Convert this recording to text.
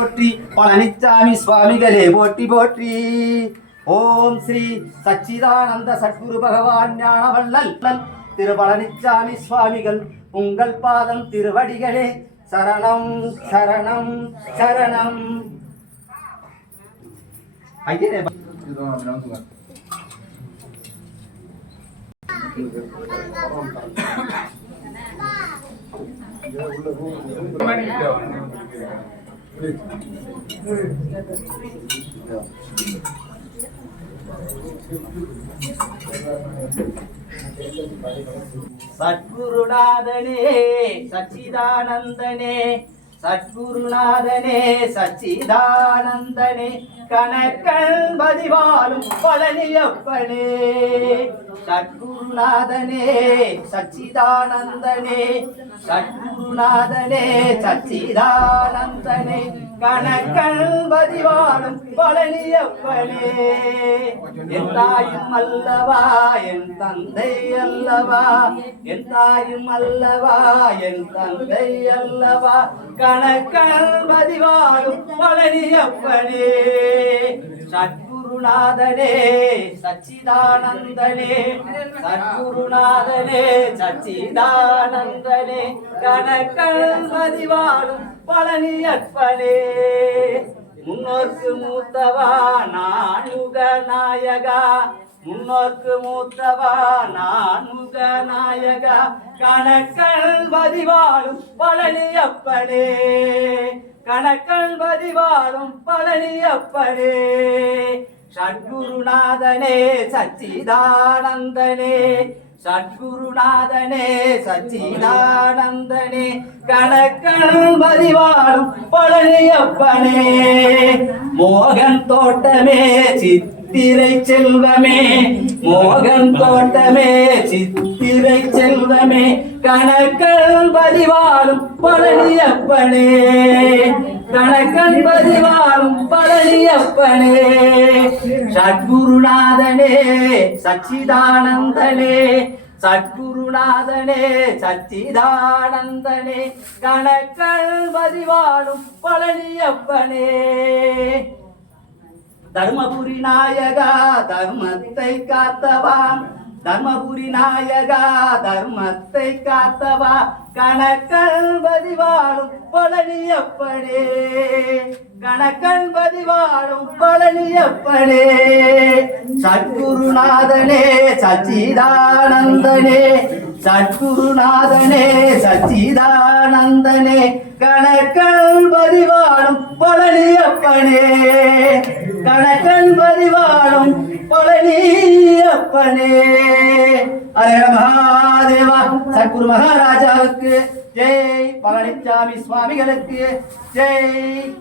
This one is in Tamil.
போற்றி. பழனிச்சாமி சுவாமிகளே போற்றி போற்றி. ஓம் ஸ்ரீ சச்சிதானந்த சத்குரு பகவான் ஞானவள்ளல். திரு பழனிச்சாமி சுவாமிகள் உங்கள் பாதம் திருவடிகளே. சரணம் சரணம் சரணம். ஐயனே சத்குருநாதனே சச்சிதானந்தனே சத்குருநாதனே சச்சிதானந்தனே கணக்கள் பதிவாலும் பழனியப்பனே சத்குருநாதனே சச்சிதானந்தனே சத்குருநாதனே சச்சிதானந்தனே. கணக்கன் பதிவாலும் பழனியப்பனே. என் தாயும் அல்லவா என் தந்தை அல்லவா என் தாயும் அல்லவா என் தந்தை அல்லவா. கணக்கன் பதிவாலும் பழனியப்பனே. சத்குருநாதனே சச்சிதானந்தனே சத்குருநாதனே சச்சிதானந்தனே கணக்கன் பதிவாலும் பழனியப்பனே. முன்னோர்க்கு மூத்தவா நானுக நாயகா. முன்னோர்க்கு மூத்தவா நானுக நாயகா. கணக்கன் பதிவாலும் பழனியப்பனே. கணக்கன் பதிவாலும் பழனியப்பனே. சத்குருநாதனே சச்சிதானந்தனே. சத்குருநாதனே சச்சிதானந்தனே. கணக்கன் பதிவாலும் பழனியப்பனே. மோகன் தோட்டமே சித்திரை செல்வமே. மோகன் தோட்டமே சித்திரை செல்வமே. கணக்கன் பதிவாடும் பழனியப்பனே. கணக்கன் பதிவாலும் பழனியப்பனே சத்குருநாதனே சச்சிதானந்தனே சத்குருநாதனே சச்சிதானந்தனே கணக்கன் பதிவாலும் பழனியப்பனே. தர்மபுரி நாயகா தர்மத்தை காத்தவான் தர்மபுரி நாயகா தர்மத்தை காத்தவா கணக்கன் பதிவாடும் பழனியப்பனே கணக்கன் பதிவாடும் பழனியப்பனே சத்குருநாதனே சச்சிதானந்தனே. சத்குருநாதனே சச்சிதானந்தனே. கணக்கன் பதிவாடும் பழனியப்பனே கணக்கன் பதிவாடும் பழனியப்பனே அரே மகாதேவா சத்குரு மகாராஜாவுக்கு. ஜெய் பழனிச்சாமி சுவாமிகளுக்கு. ஜெய்.